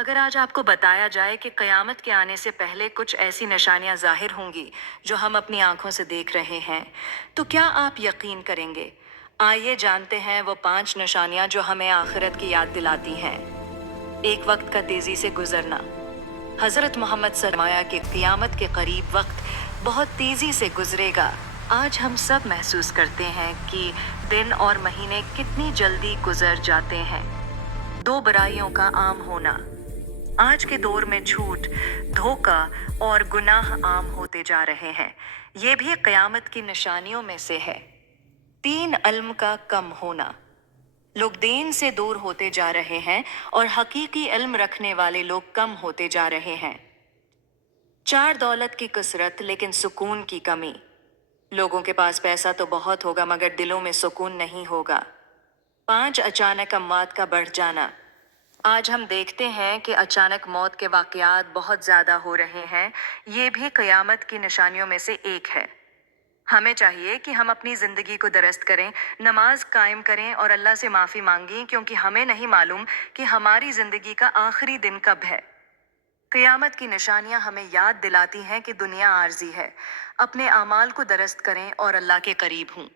अगर आज आपको बताया जाए कि क़यामत के आने से पहले कुछ ऐसी निशानियां ज़ाहिर होंगी जो हम अपनी आंखों से देख रहे हैं, तो क्या आप यकीन करेंगे? आइए जानते हैं वो 5 निशानियां जो हमें आखिरत की याद दिलाती हैं। एक वक्त का तेज़ी से गुजरना। हज़रत मोहम्मद सरमाया कि क़यामत के करीब वक्त बहुत तेज़ी से गुजरेगा। आज हम सब महसूस करते हैं कि दिन और महीने कितनी जल्दी गुजर जाते हैं। दो बुराइयों का आम होना। आज के दौर में झूठ, धोखा और गुनाह आम होते जा रहे हैं। ये भी क़यामत की निशानियों में से है। 3 इल्म का कम होना। लोग दीन से दूर होते जा रहे हैं और हकीकी इल्म रखने वाले लोग कम होते जा रहे हैं। 4 दौलत की कसरत लेकिन सुकून की कमी। लोगों के पास पैसा तो बहुत होगा मगर दिलों में सुकून नहीं होगा। 5 अचानक अमवात का बढ़ जाना। आज हम देखते हैं कि अचानक मौत के वाक़यात बहुत ज़्यादा हो रहे हैं। ये भी क़यामत की निशानियों में से एक है। हमें चाहिए कि हम अपनी ज़िंदगी को दुरुस्त करें, नमाज कायम करें और अल्लाह से माफ़ी मांगें, क्योंकि हमें नहीं मालूम कि हमारी ज़िंदगी का आखिरी दिन कब है। क़यामत की निशानियां हमें याद दिलाती हैं कि दुनिया आर्जी है। अपने आमाल को दुरुस्त करें और अल्लाह के करीब हों।